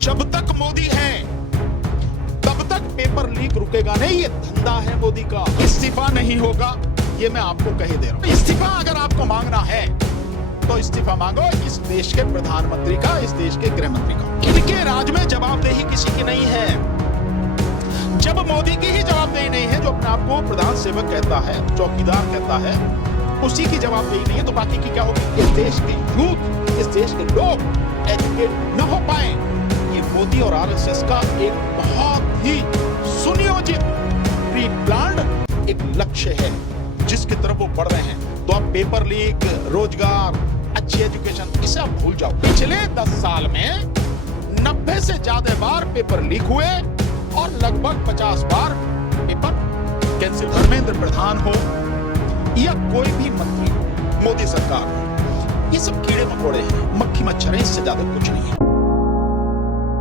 जब तक मोदी है तब तक पेपर लीक रुकेगा नहीं। ये धंधा है मोदी का। इस्तीफा नहीं होगा, ये मैं आपको कह दे रहा हूं। इस्तीफा अगर आपको मांगना है तो इस्तीफा मांगो इस देश के प्रधानमंत्री का, इस देश के गृह मंत्री का। इनके राज में जवाबदेही किसी की नहीं है। जब मोदी की ही जवाबदेही नहीं है, जो अपने आप को प्रधान सेवक कहता है, चौकीदार कहता है, उसी की जवाबदेही नहीं है, तो बाकी की क्या होगी? इस देश के यूथ, इस देश के लोग एजुकेट न हो पाए, ये मोदी और आरएसएस का एक बहुत ही सुनियोजित, प्री प्लान्ड एक लक्ष्य है जिसकी तरफ वो बढ़ रहे हैं। तो अब पेपर लीक, रोजगार, अच्छी एजुकेशन, इसे आप भूल जाओ। पिछले 10 साल में 90 से ज्यादा बार पेपर लीक हुए और लगभग 50 बार पेपर कैंसिल। धर्मेंद्र प्रधान हो या कोई भी मंत्री हो, मोदी सरकार हो, ये सब कीड़े मकोड़े हैं, मक्खी मच्छर है, इससे ज्यादा कुछ नहीं है।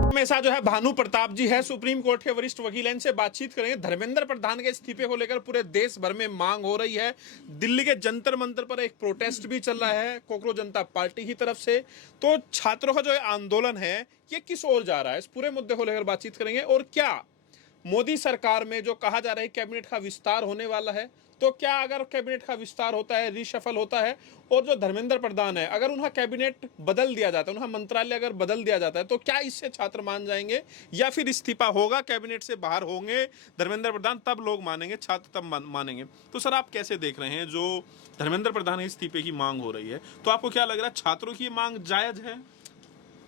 हमेशा जो है भानु प्रताप जी है, सुप्रीम कोर्ट के वरिष्ठ वकील, इनसे बातचीत करेंगे। धर्मेंद्र प्रधान के इस्तीफे को लेकर पूरे देश भर में मांग हो रही है। दिल्ली के जंतर मंतर पर एक प्रोटेस्ट भी चल रहा है कोकरोच जनता पार्टी की तरफ से। तो छात्रों का जो आंदोलन है ये किस ओर जा रहा है, इस पूरे मुद्दे को लेकर बातचीत करेंगे। और क्या मोदी सरकार में जो कहा जा रहा है कैबिनेट का विस्तार होने वाला है, तो क्या अगर कैबिनेट का विस्तार होता है, रिशफल होता है, और जो धर्मेंद्र प्रधान है अगर उनका कैबिनेट बदल दिया जाता है, उनका मंत्रालय अगर बदल दिया जाता है, तो क्या इससे छात्र मान जाएंगे या फिर इस्तीफा होगा, कैबिनेट से बाहर होंगे धर्मेंद्र प्रधान, तब लोग मानेंगे, छात्र तब मानेंगे? तो सर आप कैसे देख रहे हैं जो धर्मेंद्र प्रधान के इस्तीफे की मांग हो रही है, तो आपको क्या लग रहा है, छात्रों की मांग जायज है?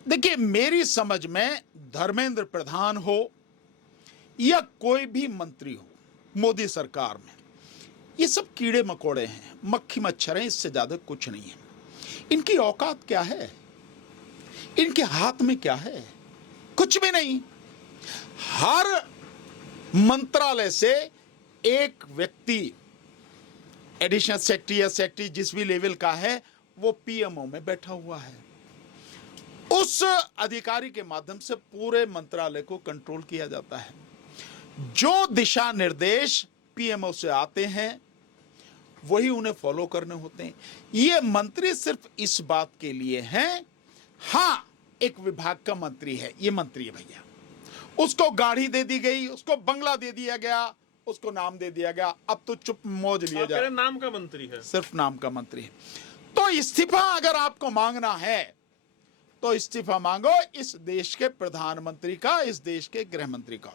देखिए, मेरी समझ में धर्मेंद्र प्रधान हो या कोई भी मंत्री हो मोदी सरकार में, ये सब कीड़े मकोड़े हैं, मक्खी मच्छर हैं, इससे ज्यादा कुछ नहीं है। इनकी औकात क्या है? इनके हाथ में क्या है? कुछ भी नहीं। हर मंत्रालय से एक व्यक्ति, एडिशनल सेक्रेटरी या सेक्रेटरी जिस भी लेवल का है, वो पीएमओ में बैठा हुआ है। उस अधिकारी के माध्यम से पूरे मंत्रालय को कंट्रोल किया जाता है। जो दिशा निर्देश पीएमओ से आते हैं वही उन्हें फॉलो करने होते हैं। ये मंत्री सिर्फ इस बात के लिए हैं, हां एक विभाग का मंत्री है, ये मंत्री है भैया, उसको गाड़ी दे दी गई, उसको बंगला दे दिया गया, उसको नाम दे दिया गया, अब तो चुप मौज लिया जाए, नाम का मंत्री है, सिर्फ नाम का मंत्री है। तो इस्तीफा अगर आपको मांगना है तो इस्तीफा मांगो इस देश के प्रधानमंत्री का, इस देश के गृह मंत्री का।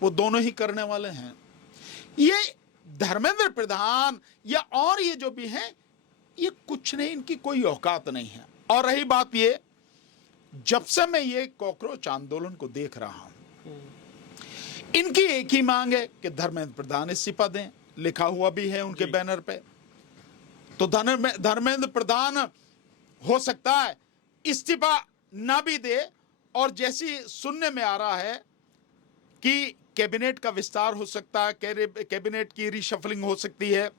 वो दोनों ही करने वाले हैं। ये धर्मेंद्र प्रधान या और ये जो भी हैं, ये कुछ नहीं, इनकी कोई औकात नहीं है। और रही बात ये, जब से मैं ये कॉकरोच आंदोलन को देख रहा हूं, इनकी एक ही मांग है कि धर्मेंद्र प्रधान इस्तीफा दें, लिखा हुआ भी है उनके बैनर पे। तो धर्मेंद्र प्रधान हो सकता है इस्तीफा ना भी दे, और जैसी सुनने में आ रहा है कि कैबिनेट का विस्तार हो सकता है, कैबिनेट की रिशफलिंग हो सकती है,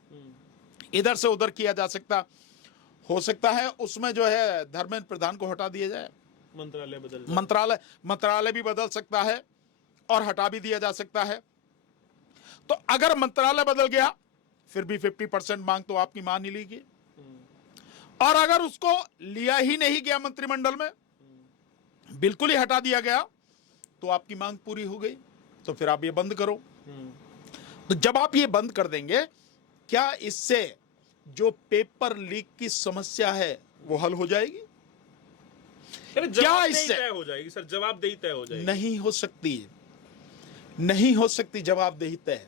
इधर से उधर किया जा सकता हो सकता है, उसमें जो है धर्मेंद्र प्रधान को हटा दिया जाए, मंत्रालय भी बदल सकता है और हटा भी दिया जा सकता है। तो अगर मंत्रालय बदल गया फिर भी 50% मांग तो आपकी मान ही लीजिए, और अगर उसको लिया ही नहीं गया मंत्रिमंडल में, बिल्कुल ही हटा दिया गया, तो आपकी मांग पूरी हो गई। तो फिर आप ये बंद करो। तो जब आप ये बंद कर देंगे, क्या इससे जो पेपर लीक की समस्या है वो हल हो जाएगी? क्या इससे तय हो जाएगी सर? जवाबदेही तय हो जाएगी? नहीं हो सकती, नहीं हो सकती जवाबदेही तय।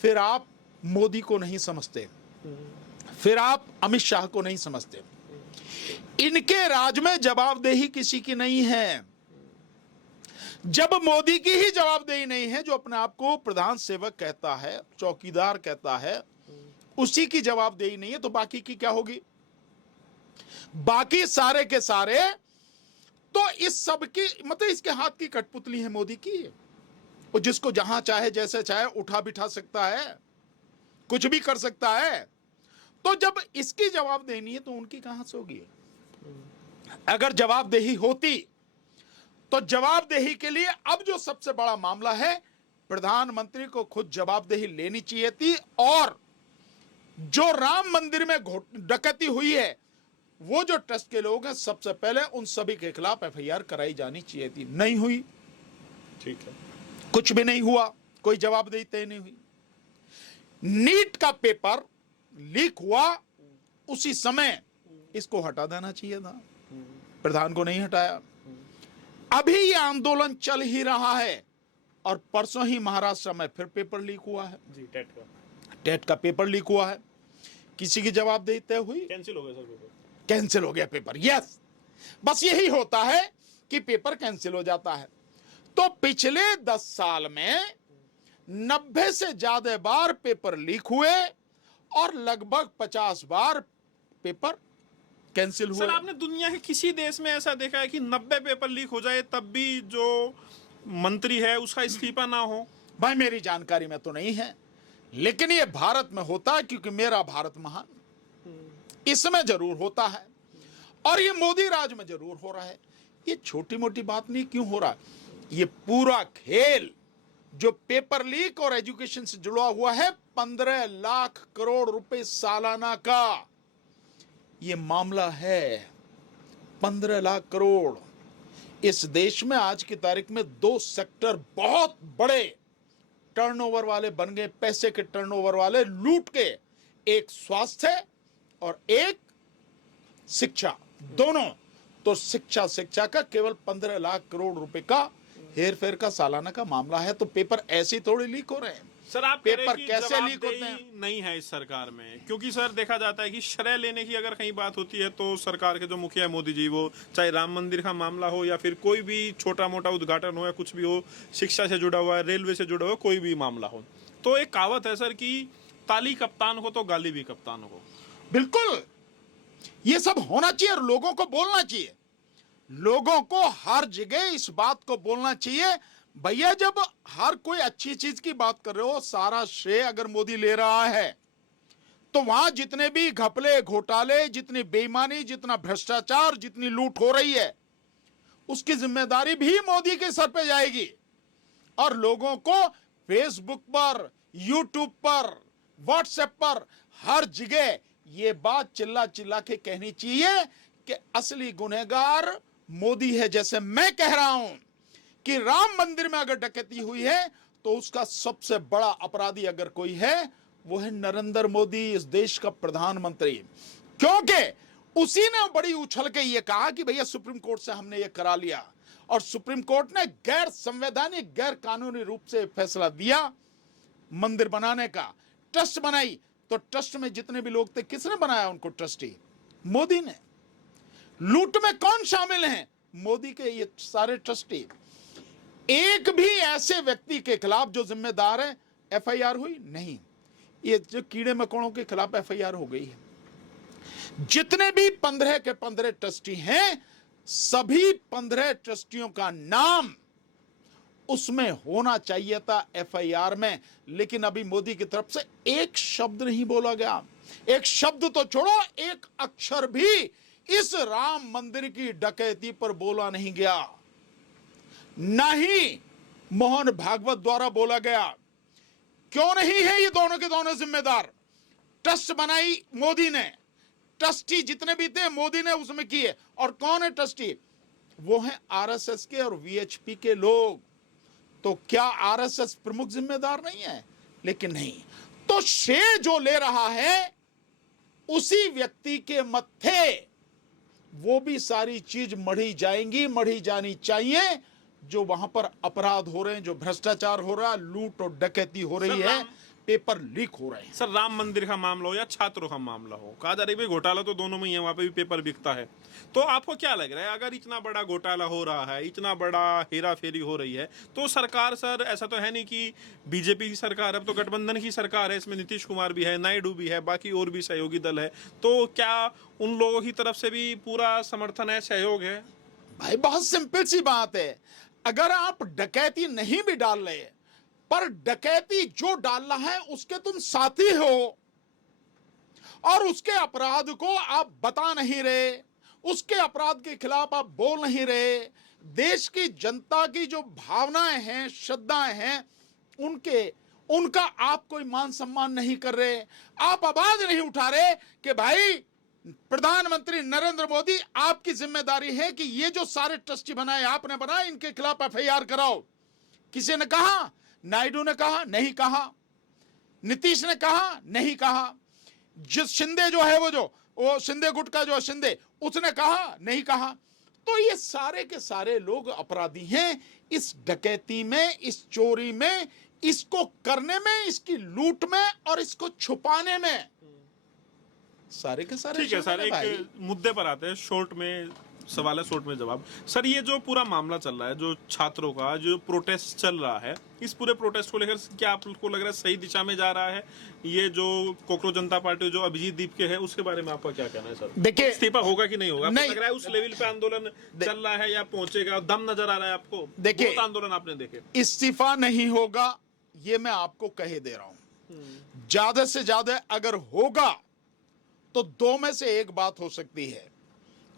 फिर आप मोदी को नहीं समझते, फिर आप अमित शाह को नहीं समझते। इनके राज में जवाबदेही किसी की नहीं है। जब मोदी की ही जवाबदेही नहीं है, जो अपने आप को प्रधान सेवक कहता है, चौकीदार कहता है, उसी की जवाबदेही नहीं है, तो बाकी की क्या होगी? बाकी सारे के सारे तो इस सब की, मतलब इसके हाथ की कठपुतली है मोदी की। वो जिसको जहां चाहे जैसे चाहे उठा बिठा सकता है, कुछ भी कर सकता है। तो जब इसकी जवाबदेही नहीं है तो उनकी कहां से होगी? अगर जवाबदेही होती तो जवाबदेही के लिए अब जो सबसे बड़ा मामला है, प्रधानमंत्री को खुद जवाबदेही लेनी चाहिए थी। और जो राम मंदिर में डकैती हुई है वो जो ट्रस्ट के लोग हैं सबसे पहले उन सभी के खिलाफ एफआईआर कराई जानी चाहिए थी, नहीं हुई। ठीक है, कुछ भी नहीं हुआ, कोई जवाबदेही तय नहीं हुई। नीट का पेपर लीक हुआ उसी समय इसको हटा देना चाहिए था, प्रधान को नहीं हटाया। अभी ये आंदोलन चल ही रहा है और परसों ही महाराष्ट्र में फिर पेपर लीक हुआ है जी, टेट का पेपर लीक हुआ है। किसी की जवाबदेही तय हुई? कैंसिल हो गया सर पेपर, कैंसिल हो गया पेपर। यस, बस यही होता है कि पेपर कैंसिल हो जाता है। तो पिछले 10 साल में 90 से ज्यादा बार पेपर लीक हुए और लगभग 50 बार पेपर कैंसिल हुए। सर आपने दुनिया के किसी देश में ऐसा देखा है कि 90 पेपर लीक हो जाए तब भी जो मंत्री है उसका इस्तीफा ना हो? भाई मेरी जानकारी में तो नहीं है, लेकिन ये भारत में होता है क्योंकि मेरा भारत महान, इसमें जरूर होता है और ये मोदी राज में जरूर हो रहा है। ये छोटी मोटी बात नहीं, क्यों हो रहा है? ये पूरा खेल जो पेपर लीक और एजुकेशन से जुड़ा हुआ है, 15 लाख करोड़ रुपए सालाना का ये मामला है। 15 लाख करोड़। इस देश में आज की तारीख में 2 सेक्टर बहुत बड़े टर्नओवर वाले बन गए, पैसे के टर्नओवर वाले लूट के, एक स्वास्थ्य और एक शिक्षा, दोनों। तो शिक्षा का केवल 15 लाख करोड़ रुपए का हेर फेर का सालाना का मामला है। तो पेपर ऐसे थोड़ी लीक हो रहे हैं। सर आप पेपर कैसे लीक होते हैं? नहीं है इस सरकार में, क्योंकि सर देखा जाता है कि श्रेय लेने की अगर कहीं बात होती है तो सरकार के जो मुखिया है मोदी जी, वो चाहे राम मंदिर का मामला हो या फिर कोई भी छोटा मोटा उद्घाटन हो या कुछ भी हो, शिक्षा से जुड़ा हुआ है, रेलवे से जुड़ा हुआ है, कोई भी मामला हो, तो एक कहावत है सर कि ताली कप्तान हो तो गाली भी कप्तान हो। बिल्कुल, ये सब होना चाहिए और लोगों को बोलना चाहिए। लोगों को हर जगह इस बात को बोलना चाहिए, भैया जब हर कोई अच्छी चीज की बात कर रहे हो, सारा श्रेय अगर मोदी ले रहा है तो वहां जितने भी घपले घोटाले, जितनी बेईमानी, जितना भ्रष्टाचार, जितनी लूट हो रही है, उसकी जिम्मेदारी भी मोदी के सर पे जाएगी। और लोगों को फेसबुक पर, यूट्यूब पर, व्हाट्सएप पर, हर जगह ये बात चिल्ला चिल्ला के कहनी चाहिए कि असली गुनहगार मोदी है। जैसे मैं कह रहा हूं कि राम मंदिर में अगर डकैती हुई है तो उसका सबसे बड़ा अपराधी अगर कोई है वो है नरेंद्र मोदी, इस देश का प्रधानमंत्री। क्योंकि उसी ने बड़ी उछल के ये कहा कि भैया सुप्रीम कोर्ट से हमने ये करा लिया, और सुप्रीम कोर्ट ने गैर संवैधानिक, गैर कानूनी रूप से फैसला दिया मंदिर बनाने का। ट्रस्ट बनाई, तो ट्रस्ट में जितने भी लोग थे, किसने बनाया उनको ट्रस्टी? मोदी ने। लूट में कौन शामिल है? मोदी के ये सारे ट्रस्टी। एक भी ऐसे व्यक्ति के खिलाफ जो जिम्मेदार है एफआईआर हुई? नहीं। ये जो कीड़े मकोड़ों के खिलाफ एफआईआर हो गई है। जितने भी 15 के 15 ट्रस्टी हैं, सभी 15 ट्रस्टियों का नाम उसमें होना चाहिए था एफआईआर में, लेकिन अभी मोदी की तरफ से एक शब्द नहीं बोला गया। एक शब्द तो छोड़ो, एक अक्षर भी इस राम मंदिर की डकैती पर बोला नहीं गया, ना ही मोहन भागवत द्वारा बोला गया। क्यों नहीं है ये दोनों के दोनों जिम्मेदार? ट्रस्ट बनाई मोदी ने, ट्रस्टी जितने भी थे मोदी ने उसमें किए। और कौन है ट्रस्टी? वो है आरएसएस के और वीएचपी के लोग। तो क्या आरएसएस प्रमुख जिम्मेदार नहीं है? लेकिन नहीं। तो श्रेय जो ले रहा है उसी व्यक्ति के मत्थे वो भी सारी चीज मढ़ी जाएंगी, मढ़ी जानी चाहिए। जो वहां पर अपराध हो रहे हैं, जो भ्रष्टाचार हो रहा है, लूट और डकैती हो रही है, पेपर लीक हो रहे हैं। सर राम मंदिर का मामला हो या छात्रों का मामला हो, कहा जा रही है घोटाला तो दोनों में ही है, वहां पे भी पेपर बिकता है। तो आपको क्या लग रहा है, अगर इतना बड़ा घोटाला हो रहा है, इतना बड़ा हेरा फेरी हो रही है, तो सरकार, सर ऐसा तो है नहीं कि बीजेपी की सरकार, अब तो गठबंधन की सरकार है, इसमें नीतीश कुमार भी है, नायडू भी है, बाकी और भी सहयोगी दल है, तो क्या उन लोगों की तरफ से भी पूरा समर्थन है, सहयोग है? भाई बहुत सिंपल सी बात है। अगर आप डकैती नहीं भी डाल रहे, पर डकैती जो डाल रहा है उसके तुम साथी हो और उसके अपराध को आप बता नहीं रहे, उसके अपराध के खिलाफ आप बोल नहीं रहे, देश की जनता की जो भावनाएं हैं, श्रद्धाएं हैं, उनका आप कोई मान सम्मान नहीं कर रहे, आप आवाज नहीं उठा रहे कि भाई प्रधानमंत्री नरेंद्र मोदी, आपकी जिम्मेदारी है कि ये जो सारे ट्रस्टी बनाए आपने बनाए, इनके खिलाफ एफआईआर कराओ। किसी ने कहा? नायडू ने कहा? नहीं कहा। नीतीश ने कहा? नहीं कहा। जिस शिंदे जो है वो शिंदे गुट का जो शिंदे, उसने कहा? नहीं कहा। तो ये सारे के सारे लोग अपराधी हैं इस डकैती में, इस चोरी में, इसको करने में, इसकी लूट में और इसको छुपाने में। सारे के सारे। ठीक है सर, एक मुद्दे पर आते हैं, शॉर्ट में सवाल है, शॉर्ट में जवाब। सर, ये जो पूरा मामला चल रहा है, जो छात्रों का जो प्रोटेस्ट चल रहा है, इस पूरे प्रोटेस्ट को लेकर क्या आपको लग रहा है सही दिशा में जा रहा है? ये जो कोकरोच जनता पार्टी जो अभिजीत दीप के है, उसके बारे में आपका क्या कहना है सर? देखिए, इस्तीफा होगा कि नहीं होगा? नहीं, लग रहा है उस लेवल पे आंदोलन चल रहा है या पहुंचेगा? दम नजर आ रहा है आपको? देखिए, बहुत आंदोलन आपने देखे। इस्तीफा नहीं होगा, ये मैं आपको कहे दे रहा हूं। ज्यादा से ज्यादा अगर होगा तो दो में से एक बात हो सकती है।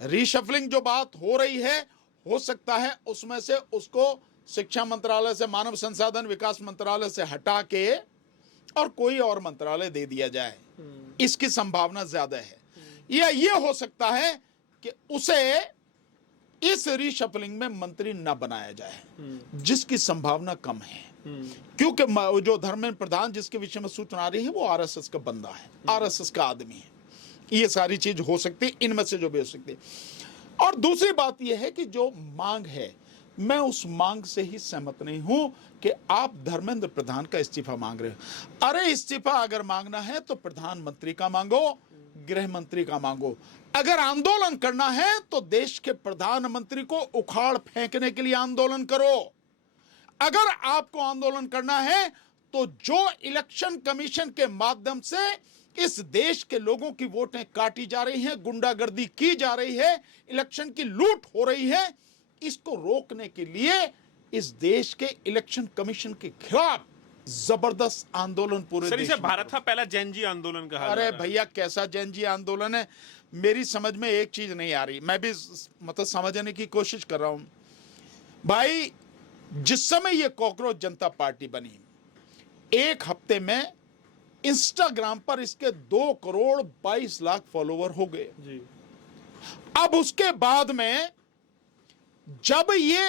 रीशफलिंग जो बात हो रही है, हो सकता है उसमें से उसको शिक्षा मंत्रालय से, मानव संसाधन विकास मंत्रालय से हटा के और कोई और मंत्रालय दे दिया जाए, इसकी संभावना ज्यादा है। या ये हो सकता है कि उसे इस रीशफलिंग में मंत्री न बनाया जाए, जिसकी संभावना कम है, क्योंकि जो धर्मेंद्र प्रधान जिसके विषय में सूचना आ रही है वो आरएसएस का बंदा है, आरएसएस का आदमी है। ये सारी चीज हो सकती है, इनमें से जो भी हो सकती है। और दूसरी बात यह है कि जो मांग है, मैं उस मांग से ही सहमत नहीं हूं कि आप धर्मेंद्र प्रधान का इस्तीफा मांग रहे हो। अरे इस्तीफा अगर मांगना है तो प्रधानमंत्री का मांगो, गृह मंत्री का मांगो। अगर आंदोलन करना है तो देश के प्रधानमंत्री को उखाड़ फेंकने के लिए आंदोलन करो। अगर आपको आंदोलन करना है तो जो इलेक्शन कमीशन के माध्यम से इस देश के लोगों की वोटें काटी जा रही हैं, गुंडागर्दी की जा रही है, इलेक्शन की लूट हो रही है, इसको रोकने के लिए इस देश के इलेक्शन कमीशन के खिलाफ जबरदस्त आंदोलन पूरे देश में। भारत का पहला जैनजी आंदोलन कहा। अरे भैया, कैसा जैनजी आंदोलन है? मेरी समझ में एक चीज नहीं आ रही, मैं भी मतलब समझने की कोशिश कर रहा हूं भाई। जिस समय ये कोकरोच जनता पार्टी बनी, एक हफ्ते में इंस्टाग्राम पर इसके 2 करोड़ 22 लाख फॉलोवर हो गए जी। अब उसके बाद में जब ये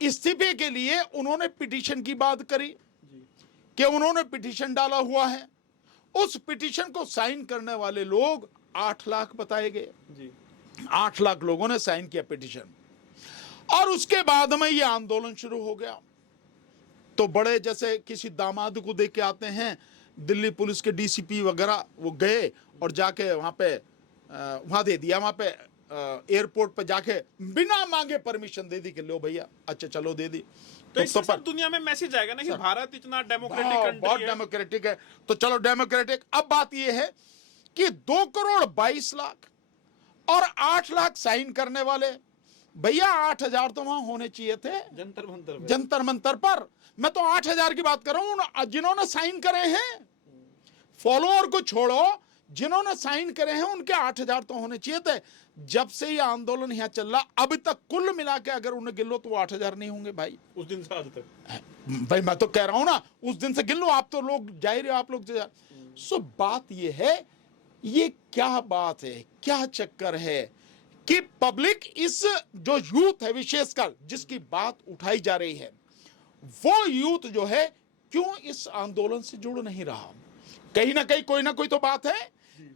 इस्तीफे के लिए उन्होंने पिटीशन की बात करी जी, कि उन्होंने पिटीशन डाला हुआ है, उस पिटीशन को साइन करने वाले लोग 8 लाख बताए गए जी। 8 लाख लोगों ने साइन किया पिटीशन। और उसके बाद में ये आंदोलन शुरू हो गया। तो बड़े जैसे किसी दामाद को देख के आते हैं, दिल्ली पुलिस के डीसीपी वगैरह, वो गए और जाके वहां दे दिया, वहां पे एयरपोर्ट पे जाके बिना मांगे परमिशन दे दी कि लो भैया, अच्छा चलो दे दी। तो इससे पर दुनिया में मैसेज आएगा ना कि भारत इतना डेमोक्रेटिक कंट्री है, बहुत डेमोक्रेटिक है, तो चलो डेमोक्रेटिक। अब बात यह है कि 2 करोड़ 22 लाख और 8 लाख साइन करने वाले, भैया 8,000 तो वहां होने चाहिए थे जंतर मंतर पर। मैं तो 8,000 की बात कर रहा हूं, जिन्होंने साइन करे हैं। फॉलोअर को छोड़ो, जिन्होंने साइन करे हैं उनके 8,000 तो होने चाहिए थे। जब से ये आंदोलन यहां चल रहा, अभी तक कुल मिला के अगर उन्हें गिन लो तो वो 8,000 नहीं होंगे भाई, उस दिन से आज तक। भाई मैं तो कह रहा हूं ना, उस दिन से गिन लो। आप तो लोग जाहिर है, आप लोग सो बात ये है, ये क्या बात है, क्या चक्कर है कि पब्लिक, इस जो यूथ है विशेषकर जिसकी बात उठाई जा रही है, वो यूथ जो है क्यों इस आंदोलन से जुड़ नहीं रहा? कहीं ना कहीं कोई ना कोई तो बात है।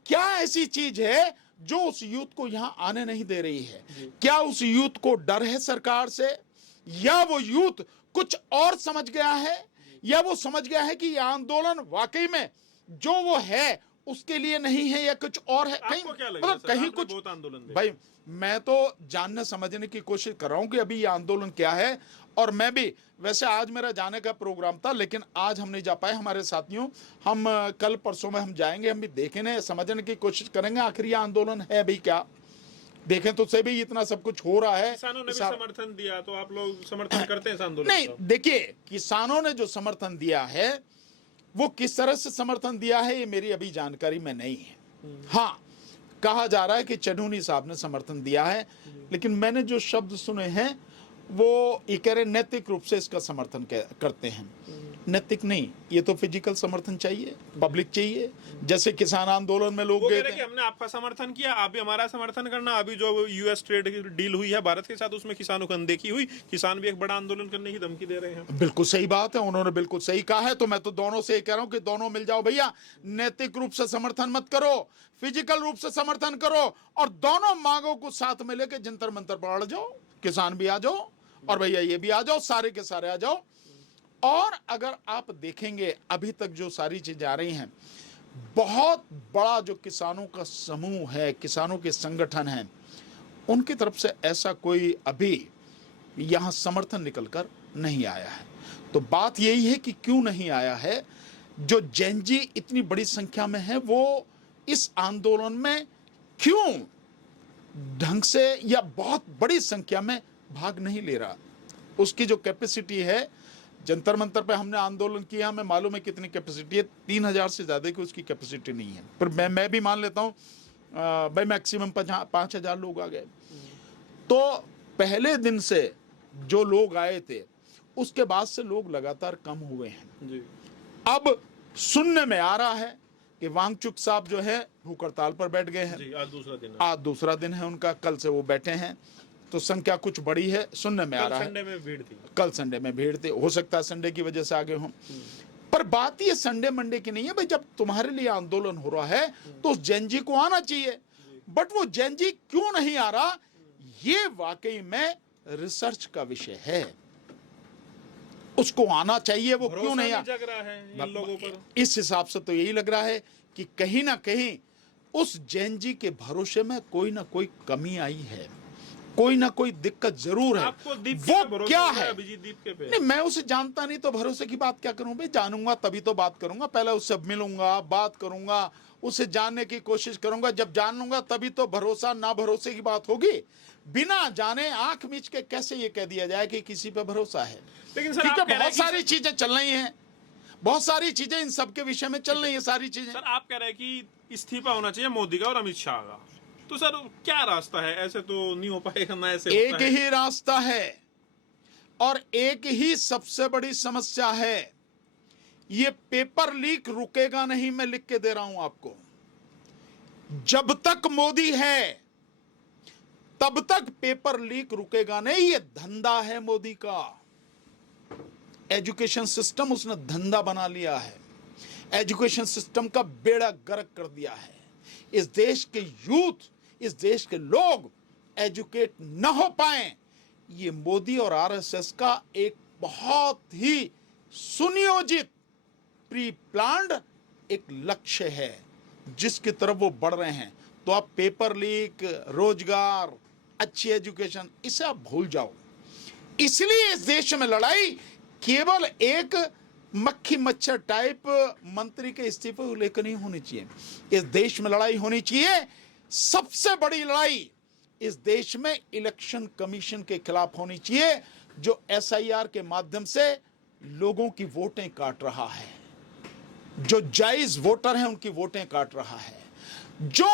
क्या ऐसी चीज है जो उस यूथ को यहां आने नहीं दे रही है? क्या उस यूथ को डर है सरकार से, या वो यूथ कुछ और समझ गया है, या वो समझ गया है कि यह आंदोलन वाकई में जो वो है उसके लिए नहीं है, या कुछ और है? कहीं मतलब कहीं कुछ आंदोलन। भाई मैं तो जानने समझने की कोशिश कर रहा हूं कि अभी ये आंदोलन क्या है। और मैं भी, वैसे आज मेरा जाने का प्रोग्राम था लेकिन आज हम नहीं जा पाए, हमारे साथियों, हम कल परसों में हम जाएंगे, हम भी देखने समझने की कोशिश करेंगे आखिर ये आंदोलन है भी क्या। देखें तो से भी इतना सब कुछ हो रहा है, किसानों ने भी समर्थन दिया, तो आप लोग समर्थन करते हैं इस आंदोलन? नहीं, देखिए किसानों ने जो समर्थन दिया है वो किस तरह से समर्थन दिया है ये मेरी अभी जानकारी में नहीं है। हाँ, कहा जा रहा है कि चन्हूनी साहब ने समर्थन दिया है, लेकिन मैंने जो शब्द सुने हैं वो ये कह रहे नैतिक रूप से इसका समर्थन करते हैं। नैतिक नहीं, ये तो फिजिकल समर्थन चाहिए, पब्लिक चाहिए। जैसे किसान आंदोलन में लोग वो कह गए रहे हैं थे, कि हमने आपका समर्थन किया, आप भी हमारा समर्थन करना। अभी जो यूएस ट्रेड की डील हुई है भारत के साथ, उसमें किसानों को अनदेखी हुई, किसान भी एक बड़ा आंदोलन करने की धमकी दे रहे हैं। बिल्कुल सही बात है, उन्होंने बिल्कुल सही कहा है। तो मैं तो दोनों से कह रहा हूं कि दोनों मिल जाओ भैया, नैतिक रूप से समर्थन मत करो, फिजिकल रूप से समर्थन करो, और दोनों मांगों को साथ में लेके जंतर मंतर पर अड़ जाओ। किसान भी आ जाओ और भैया ये भी आ जाओ, सारे के सारे आ जाओ। और अगर आप देखेंगे अभी तक जो सारी चीजें आ रही हैं, बहुत बड़ा जो किसानों का समूह है, किसानों के संगठन हैं, उनकी तरफ से ऐसा कोई अभी यहां समर्थन निकलकर नहीं आया है। तो बात यही है कि क्यों नहीं आया है। जो जेनजी इतनी बड़ी संख्या में है, वो इस आंदोलन में क्यों ढंग से या बहुत बड़ी संख्या में भाग नहीं ले रहा। उसकी जो कैपेसिटी है, जंतर मंतर पे हमने आंदोलन किया, हमें मालूम है कितनी कैपेसिटी है, 3000 से ज़्यादा की उसकी कैपेसिटी नहीं है। पर मैं भी मान लेता हूँ भाई मैक्सिमम 5000 लोग आ गए। तो पहले दिन से जो लोग आए थे, उसके बाद से लोग लगातार कम हुए हैं जी। अब सुनने में आ रहा है कि वांगचुक साहब जो है भूख हड़ताल पर बैठ गए हैं। जी, आज दूसरा दिन है। आज दूसरा दिन है उनका, कल से वो बैठे हैं। तो संख्या कुछ बड़ी है, सुनने में आ रहा है। संडे में भीड़ थी, कल संडे में भीड़ थी, हो सकता है संडे की वजह से आगे हों। पर बात ये संडे मंडे की नहीं है भाई। जब तुम्हारे लिए आंदोलन हो रहा है तो उस जेनजी को आना चाहिए, बट वो जेनजी क्यों नहीं आ रहा, ये वाकई में रिसर्च का विषय है। उसको आना चाहिए, वो क्यों नहीं आ जग रहा है इन लोगों पर। इस हिसाब से तो यही लग रहा है कि कहीं ना कहीं उस जेनजी के भरोसे में कोई ना कोई कमी आई है, कोई ना कोई दिक्कत जरूर है। आपको दीप वो क्या है, अभिजीत दीप के पे? नहीं, मैं उसे जानता नहीं तो भरोसे की बात क्या करूं भाई। जानूंगा तभी तो बात करूंगा, पहले उससे मिलूंगा, बात करूंगा, उसे जानने की कोशिश करूंगा। जब जान लूंगा तभी तो भरोसा ना भरोसे की बात होगी। बिना जाने आंख मीच के कैसे ये कह दिया जाए कि किसी पे भरोसा है। लेकिन सर, ठीक आप है, कह रहे हैं बहुत कि सारी चीजें चल रही हैं, बहुत सारी चीजें इन सब के विषय में चल रही है सारी चीजें। सर, आप कह रहे हैं कि इस्तीफा होना चाहिए मोदी का और अमित शाह का। तो सर क्या रास्ता है? ऐसे तो नहीं हो पाएगा ना, ऐसे एक होता है। ही रास्ता है और एक ही सबसे बड़ी समस्या है। ये पेपर लीक रुकेगा नहीं, मैं लिख के दे रहा हूं आपको। जब तक मोदी है तब तक पेपर लीक रुकेगा नहीं। ये धंधा है मोदी का। एजुकेशन सिस्टम उसने धंधा बना लिया है, एजुकेशन सिस्टम का बेड़ा गर्क कर दिया है। इस देश के यूथ, इस देश के लोग एजुकेट न हो पाए, ये मोदी और आरएसएस का एक बहुत ही सुनियोजित प्री प्लान्ड एक लक्ष्य है जिसकी तरफ वो बढ़ रहे हैं। तो आप पेपर लीक, रोजगार, अच्छी एजुकेशन, इसे आप भूल जाओ। इसलिए इस देश में लड़ाई केवल एक मक्खी मच्छर टाइप मंत्री के इस्तीफे को लेकर नहीं होनी चाहिए। इस देश में लड़ाई होनी चाहिए, सबसे बड़ी लड़ाई इस देश में इलेक्शन कमीशन के खिलाफ होनी चाहिए, जो एसआईआर के माध्यम से लोगों की वोटें काट रहा है, जो जायज वोटर हैं उनकी वोटें काट रहा है, जो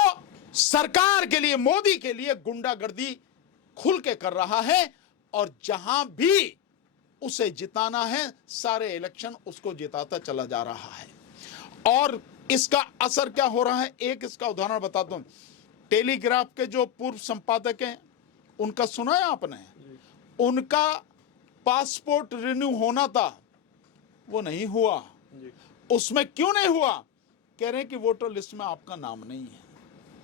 सरकार के लिए, मोदी के लिए गुंडागर्दी खुल के कर रहा है, और जहां भी उसे जिताना है सारे इलेक्शन उसको जिताता चला जा रहा है। और इसका असर क्या हो रहा है, एक इसका उदाहरण बताता हूं। टेलीग्राफ के जो पूर्व संपादक हैं, उनका सुना है आपने? उनका पासपोर्ट रिन्यू होना था, वो नहीं हुआ। उसमें क्यों नहीं हुआ? कह रहे हैं कि वोटर लिस्ट में आपका नाम नहीं है।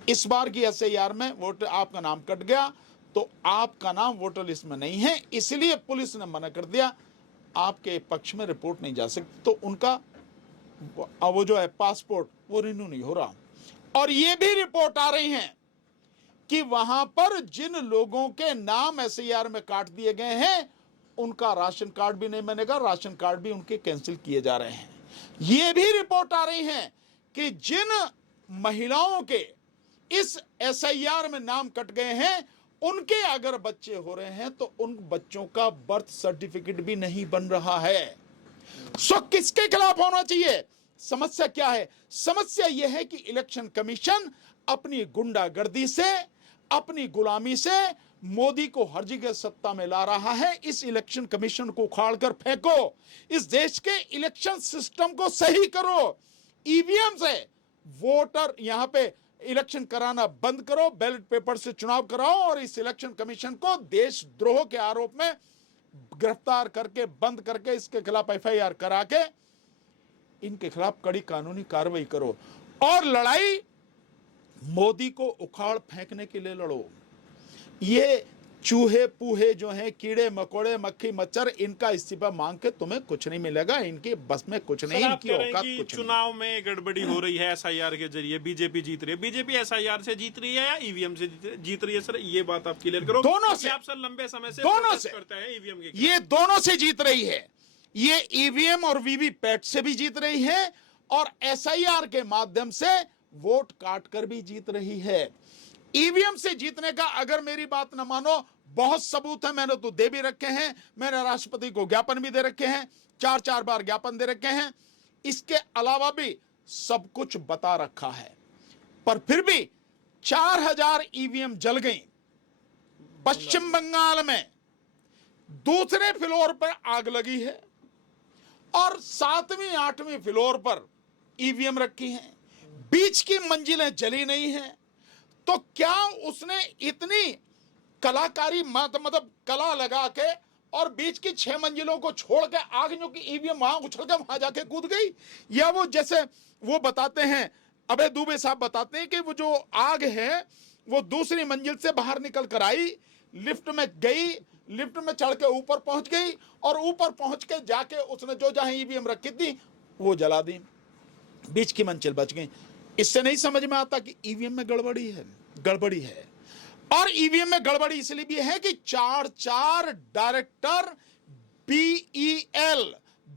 इस बार की एसआईआर में वोटर आपका नाम कट गया, तो आपका नाम वोटर लिस्ट में नहीं है, इसलिए पुलिस ने मना कर दिया, आपके पक्ष में रिपोर्ट नहीं जा सकती। तो उनका वो जो है पासपोर्ट वो रिन्यू नहीं हो रहा। और ये भी रिपोर्ट आ रही है कि वहां पर जिन लोगों के नाम एसआईआर में काट दिए गए हैं, उनका राशन कार्ड भी नहीं बनेगा, राशन कार्ड भी उनके कैंसिल किए जा रहे हैं। ये भी रिपोर्ट आ रही है कि जिन महिलाओं के इस एसआईआर में नाम कट गए हैं, उनके अगर बच्चे हो रहे हैं तो उन बच्चों का बर्थ सर्टिफिकेट भी नहीं बन रहा है। सो किसके खिलाफ होना चाहिए? समस्या क्या है? समस्या यह है कि इलेक्शन कमीशन अपनी गुंडागर्दी से, अपनी गुलामी से मोदी को हर जगह सत्ता में ला रहा है। इस इलेक्शन कमीशन को उखाड़ कर फेंको, इस देश के इलेक्शन सिस्टम को सही करो, ईवीएम से वोटर यहां पे इलेक्शन कराना बंद करो, बैलेट पेपर से चुनाव कराओ और इस इलेक्शन कमीशन को देशद्रोह के आरोप में गिरफ्तार करके बंद करके इसके खिलाफ एफआईआर करा के इनके खिलाफ कड़ी कानूनी कार्रवाई करो और लड़ाई मोदी को उखाड़ फेंकने के लिए लड़ो। ये चूहे पूहे जो हैं, कीड़े मकोड़े मक्खी मच्छर, इनका इस्तीफा मांग के तुम्हें कुछ नहीं मिलेगा, इनकी बस में कुछ नहीं, इनकी औकात कुछ नहीं। चुनाव में गड़बड़ी हो रही है एसआईआर के जरिए, बीजेपी जीत रही है। बीजेपी एसआईआर से जीत रही है या ईवीएम से जीत रही है? सर ये बात आप क्लियर करो। दोनों से। आप सर लंबे समय से दोनों से करते हैं ईवीएम के, ये दोनों से जीत रही है। ये ईवीएम और वीवीपैट से भी जीत रही है और एसआईआर के माध्यम से वोट काट कर भी जीत रही है। ईवीएम से जीतने का अगर मेरी बात न मानो, बहुत सबूत है, मैंने तो दे भी रखे हैं, मैंने राष्ट्रपति को ज्ञापन भी दे रखे हैं, 4-4 बार ज्ञापन दे रखे हैं, इसके अलावा भी सब कुछ बता रखा है। पर फिर भी 4000 ईवीएम जल गई पश्चिम बंगाल में, दूसरे फ्लोर पर आग लगी है और 7वीं 8वीं फ्लोर पर ईवीएम रखी हैं, बीच की मंजिलें जली नहीं हैं। तो क्या उसने इतनी कलाकारी मतलब कला लगा के और बीच की 6 मंजिलों को छोड़ के आग जो कि ईवीएम वहां उछल के वहां जाके कूद गई? या वो जैसे वो बताते हैं, अबे दुबे साहब बताते हैं कि वो जो आग है वो दूसरी मंजिल से बाहर निकल कर आई, लिफ्ट में गई, लिफ्ट में चढ़ के ऊपर पहुंच गई और ऊपर पहुंच के जाके उसने जो जहां ईवीएम रखी थी वो जला दी, बीच की मंजिल बच गई। इससे नहीं समझ में आता कि ईवीएम में गड़बड़ी है। और ईवीएम में गड़बड़ी इसलिए भी है कि 4 director BEL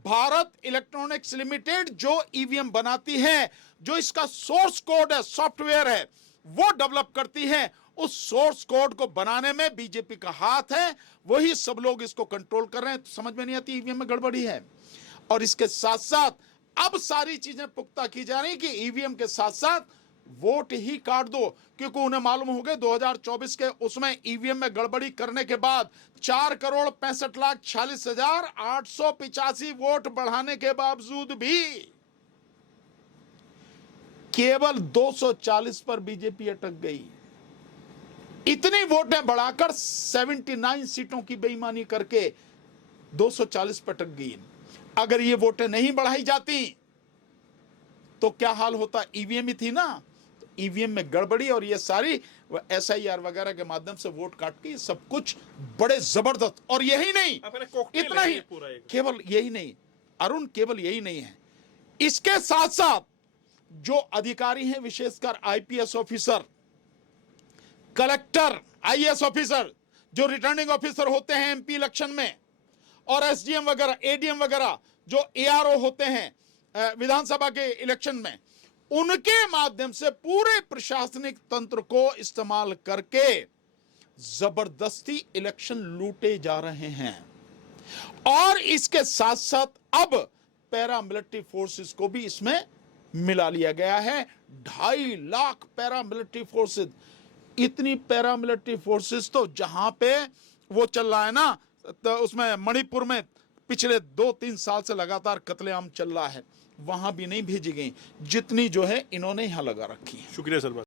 Bharat electronics limited जो ईवीएम बनाती है, जो इसका सोर्स कोड है, सॉफ्टवेयर है, वो डेवलप करती है, उस सोर्स कोड को बनाने में बीजेपी का हाथ है, वही सब लोग इसको कंट्रोल कर रहे हैं। तो समझ में नहीं आती ईवीएम में गड़बड़ी है। और इसके साथ साथ अब सारी चीजें पुख्ता की जा रही कि ईवीएम के साथ साथ वोट ही काट दो, क्योंकि उन्हें मालूम हो गए 2024 के उसमें ईवीएम में गड़बड़ी करने के बाद 4,65,46,885 वोट बढ़ाने के बावजूद भी केवल 240 पर बीजेपी अटक गई। इतनी वोटें बढ़ाकर 79 सीटों की बेईमानी करके 240 पर अटक गई। अगर ये वोटें नहीं बढ़ाई जाती तो क्या हाल होता? ईवीएम ही थी ना, तो ईवीएम में गड़बड़ी और ये सारी एसआईआर वगैरह के माध्यम से वोट काट के सब कुछ बड़े जबरदस्त। और यही नहीं, इतना ही, केवल यही नहीं अरुण, केवल यही नहीं है, इसके साथ साथ जो अधिकारी हैं, विशेषकर IPS officer, collector, IAS officer, जो रिटर्निंग ऑफिसर होते हैं एमपी इलेक्शन में, और एसडीएम वगैरह, एडीएम वगैरह जो एआरओ होते हैं विधानसभा के इलेक्शन में, उनके माध्यम से पूरे प्रशासनिक तंत्र को इस्तेमाल करके जबरदस्ती इलेक्शन लूटे जा रहे हैं। और इसके साथ साथ अब पैरामिलिट्री फोर्सेस को भी इसमें मिला लिया गया है। 2.5 लाख पैरामिलिट्री फोर्सेस, इतनी पैरामिलिट्री फोर्सेस तो जहां पे वो चल रहा है ना, तो उसमें मणिपुर में पिछले 2-3 साल से लगातार कत्लेआम चल रहा है, वहां भी नहीं भेजी गई जितनी जो है इन्होंने यहां लगा रखी है। शुक्रिया सर।